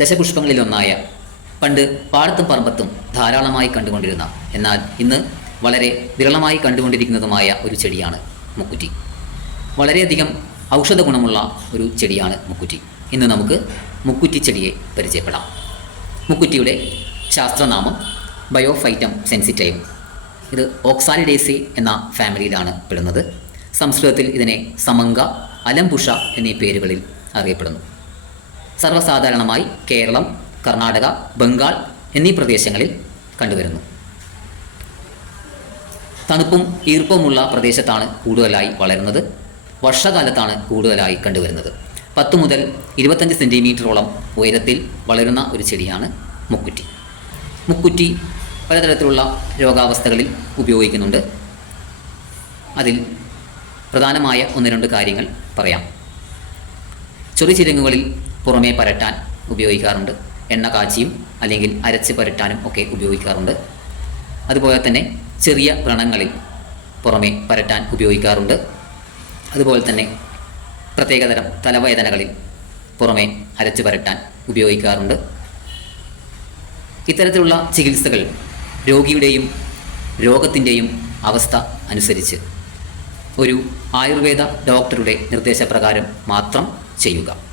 ദശപുഷ്പങ്ങളിലൊന്നായ പണ്ട് പാടത്തും പറമ്പത്തും ധാരാളമായി കണ്ടുകൊണ്ടിരുന്ന എന്നാൽ ഇന്ന് വളരെ വിരളമായി കണ്ടുകൊണ്ടിരിക്കുന്നതുമായ ഒരു ചെടിയാണ് മുക്കുറ്റി. വളരെയധികം ഔഷധ ഗുണമുള്ള ഒരു ചെടിയാണ് മുക്കുറ്റി. ഇന്ന് നമുക്ക് മുക്കുറ്റി ചെടിയെ പരിചയപ്പെടാം. മുക്കുറ്റിയുടെ ശാസ്ത്രനാമം ബയോഫൈറ്റം സെൻസിറ്റൈവ് ഇത് ഓക്സാലിഡേസി എന്ന ഫാമിലിയിലാണ് പെടുന്നത്. സംസ്കൃതത്തിൽ ഇതിനെ സമങ്ക അലംപുഷ എന്നീ പേരുകളിൽ അറിയപ്പെടുന്നു. സർവസാധാരണമായി കേരളം കർണാടക ബംഗാൾ എന്നീ പ്രദേശങ്ങളിൽ കണ്ടുവരുന്നു. തണുപ്പും ഈർപ്പവുമുള്ള പ്രദേശത്താണ് കൂടുതലായി വളരുന്നത്. വർഷകാലത്താണ് കൂടുതലായി കണ്ടുവരുന്നത്. പത്ത് മുതൽ ഇരുപത്തഞ്ച് സെന്റിമീറ്ററോളം ഉയരത്തിൽ വളരുന്ന ഒരു ചെടിയാണ് മുക്കുറ്റി. മുക്കുറ്റി പലതരത്തിലുള്ള രോഗാവസ്ഥകളിൽ ഉപയോഗിക്കുന്നുണ്ട്. അതിൽ പ്രധാനമായ ഒന്ന് രണ്ട് കാര്യങ്ങൾ പറയാം. ചൊറിച്ചിരങ്ങുകളിൽ പുറമേ പരട്ടാൻ ഉപയോഗിക്കാറുണ്ട്. എണ്ണ കാച്ചിയും അല്ലെങ്കിൽ അരച്ച് പരട്ടാനും ഒക്കെ ഉപയോഗിക്കാറുണ്ട്. അതുപോലെ തന്നെ ചെറിയ വ്രണങ്ങളിൽ പുറമേ പരട്ടാൻ ഉപയോഗിക്കാറുണ്ട്. അതുപോലെ തന്നെ പ്രത്യേകതരം തലവേദനകളിൽ പുറമേ അരച്ച് പരട്ടാൻ ഉപയോഗിക്കാറുണ്ട്. ഇത്തരത്തിലുള്ള ചികിത്സകൾ രോഗിയുടെയും രോഗത്തിന്റെയും അവസ്ഥ അനുസരിച്ച് ഒരു ആയുർവേദ ഡോക്ടറുടെ നിർദ്ദേശപ്രകാരം മാത്രം ചെയ്യുക.